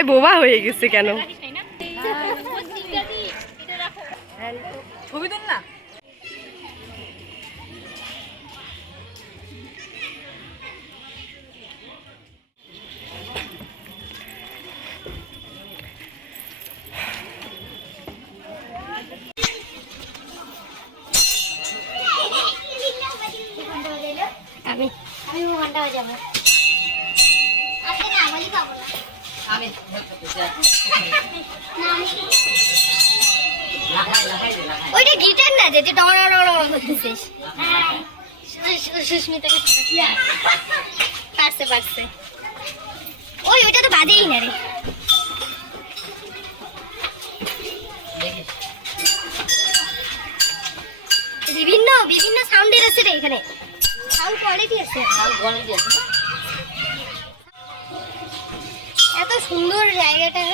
সবাই বোবা হয়ে গেছে কেন? ছবি তুল না। আমি ঘন্টা হয়ে যাবো। ওইটা গিটার না যে করতেছিস। সুস্মিতাকে পারছে পারছে। ওইটা তো বাজেই না রে। বিভিন্ন বিভিন্ন সাউন্ডের আছে রে এখানে। সাউন্ড কোয়ালিটি আছে। এত সুন্দর জায়গাটা।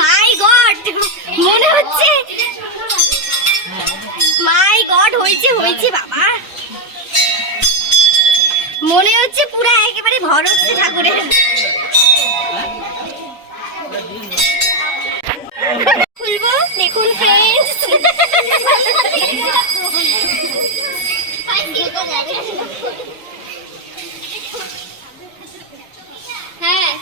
মাই গড, মনে হচ্ছে মাই গড হয়েছে হয়েছে বাবা, মনে হচ্ছে পুরা একেবারে ভর হচ্ছে ঠাকুরের। খুলবো দেখুন ফ্রেন্ডস। হ্যাঁ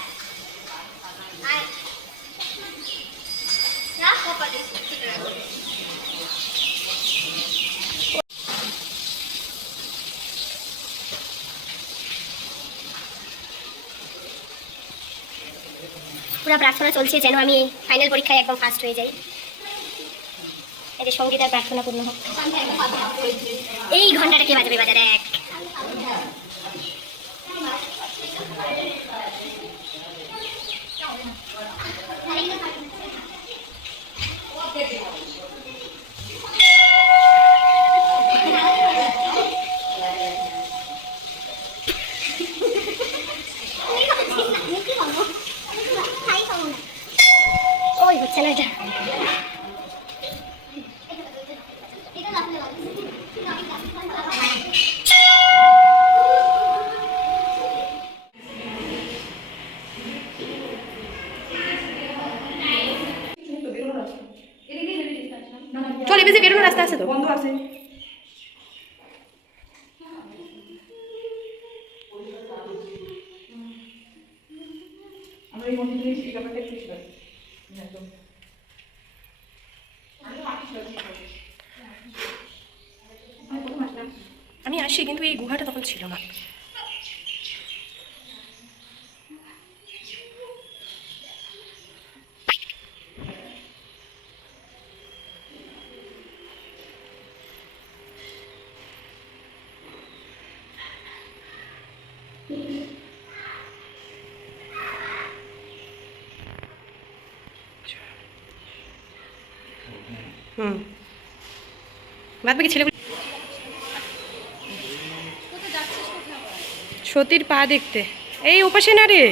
পুরো প্রার্থনা চলছে যেন আমি ফাইনাল পরীক্ষায় একদম ফার্স্ট হয়ে যাই। এই যে সঙ্গীতার প্রার্থনা পূর্ণ হোক। এই ঘন্টাটা কে বাজাবে? বাজারে এক। ওই হচ্ছে না এটা। চল এবার যে বেরোনোর রাস্তা আছে তো বন্ধ আছে। আমি আসি কিন্তু এই গুহাটা তখন ছিল না। বাদ বাকি ছেলেগুলো সতীর পা দেখতে এই উপাসে না রে।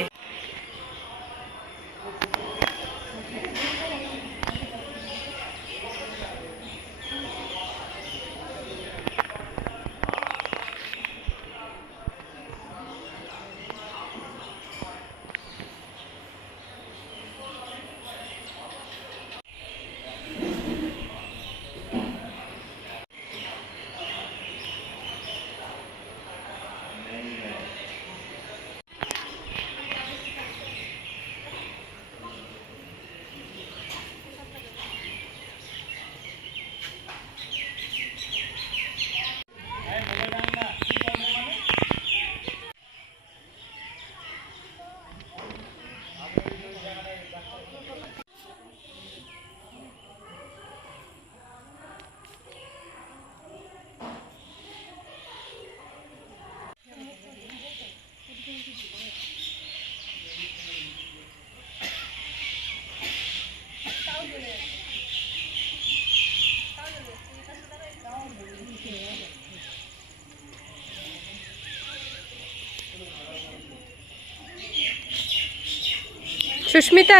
সুস্মিতা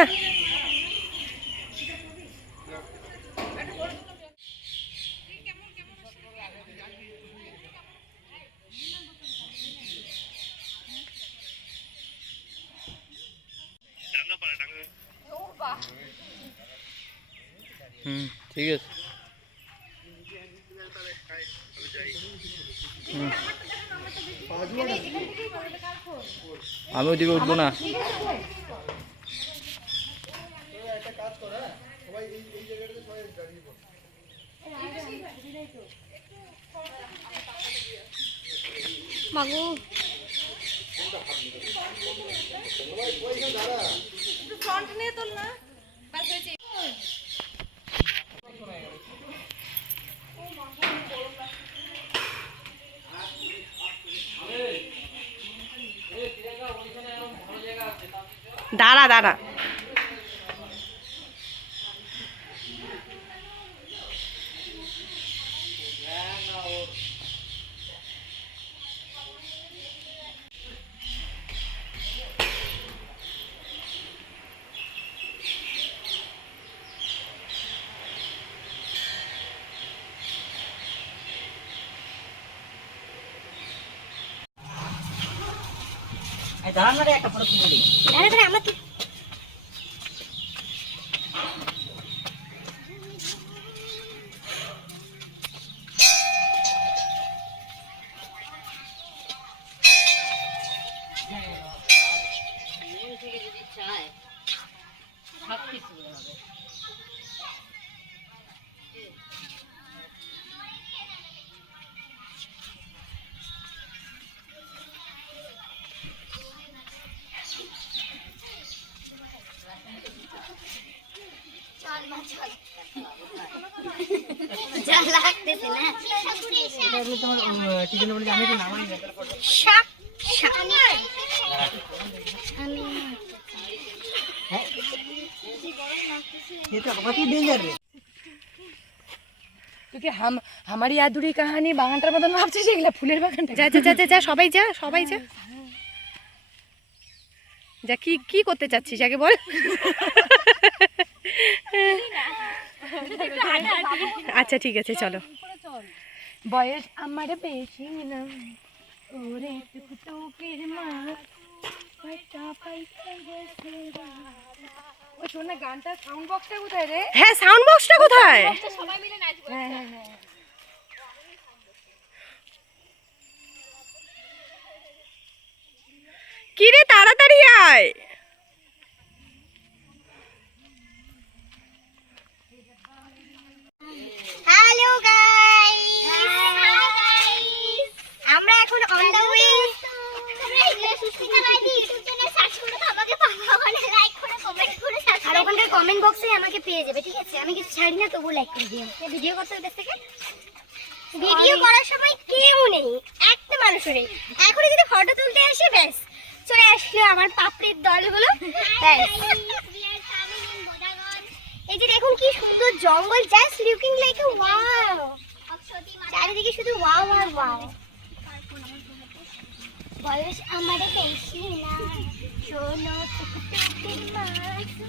ঠিক আছে। আমি ওদিকে উঠবো না। মাগো দাঁড়া দাঁড়া। দাঁড়া দাঁড়া আমার কি যা লাগতেছে না শাক শাক আমি তুই কি हमारी अधूरी कहानी বাগানটার মতন ভাবছিস? এগুলা ফুলের বাগানটা। যা যা যা যা, সবাই যা, সবাই যা যা। কি কি করতে চাচ্ছিস আগে বল। আচ্ছা ঠিক আছে চলো। বয়স আমার বেশি না ওরে টুকটুকের মা পয়সা পয়সা গেছে। ও শোন না, গানটা সাউন্ড বক্সটা কোথায় রে? হ্যাঁ সাউন্ড বক্সটা কোথায়? সবাই মিলে নাচবো। হ্যাঁ হ্যাঁ হ্যাঁ। কি রে তাড়াতাড়ি আয়। হ্যালো গাইস, আমরা এখন অন দ্য ওয়ে। তোমরা এগুলো সুস্মিতা রাইদি ইউটিউব চ্যানেল সার্চ করো, তো আমাকে পাবে, ওখানে লাইক করে কমেন্ট করে সাবস্ক্রাইব। আর ওখানকার কমেন্ট বক্সে আমাকে পেয়ে যাবে, ঠিক আছে? আমি কিছু ছাড়ি না, তবু লাইক করে দিও। ভিডিও করতে দেখ থেকে ভিডিও করার সময় কেউ নেই, একটা মানুষও নেই। এখনই যদি ফটো তুলতে আসে ব্যাস চলে আসলো আমার পাপড়ির দলগুলো। এই যে দেখুন কি সুন্দর জঙ্গল, just looking like a wow. চারিদিকে শুধু ওয়াও আর ওয়াও। বয়স আমার বেশি না শোনো টুকটুকির মাসু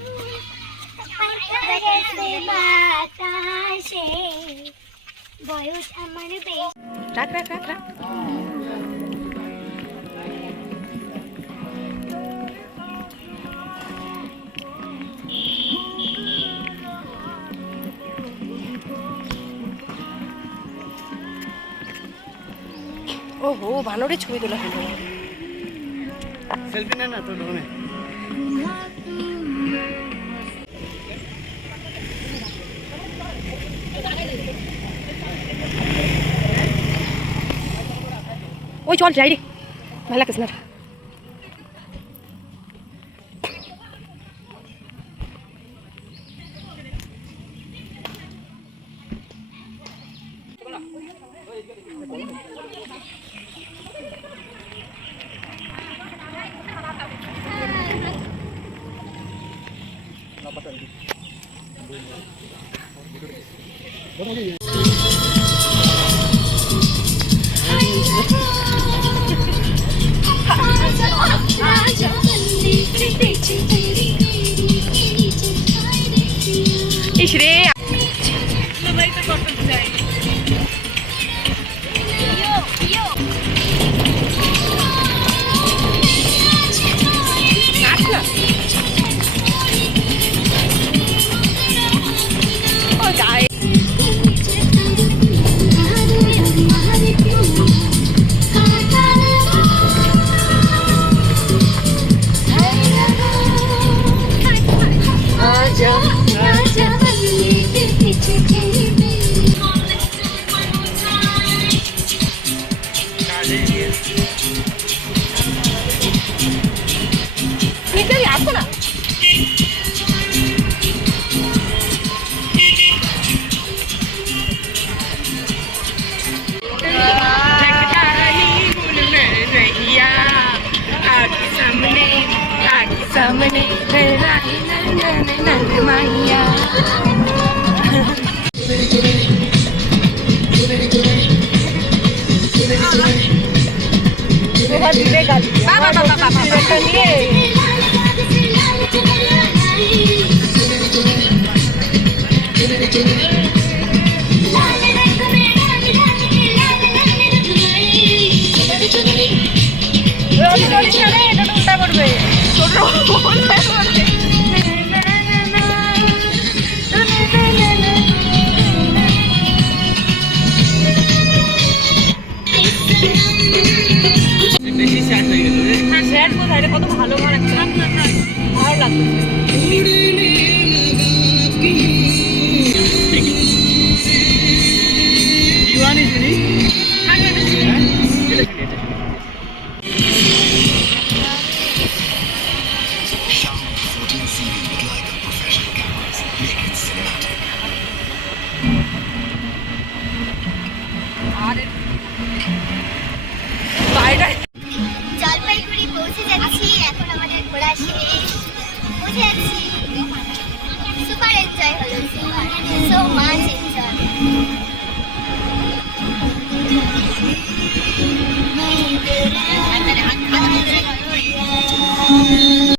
বাতাসে। বয়স আমার বেশি। রাখ রাখ রাখ রাখ। ওহো বানরে ছবি তোলা হলো। সেলফি না তো দোনে। ওই চল যাই রে, ভালো লাগছে না। ইস রে এটা তো উল্টা করবে বেশি স্যাড হয়ে গেছে রে। স্যাড কোথায় রে? কত ভালো গান একটা ভালো লাগছে দিওয়ানি শুনি হ্যাঁ এটা শুনি এটা শুনি। আর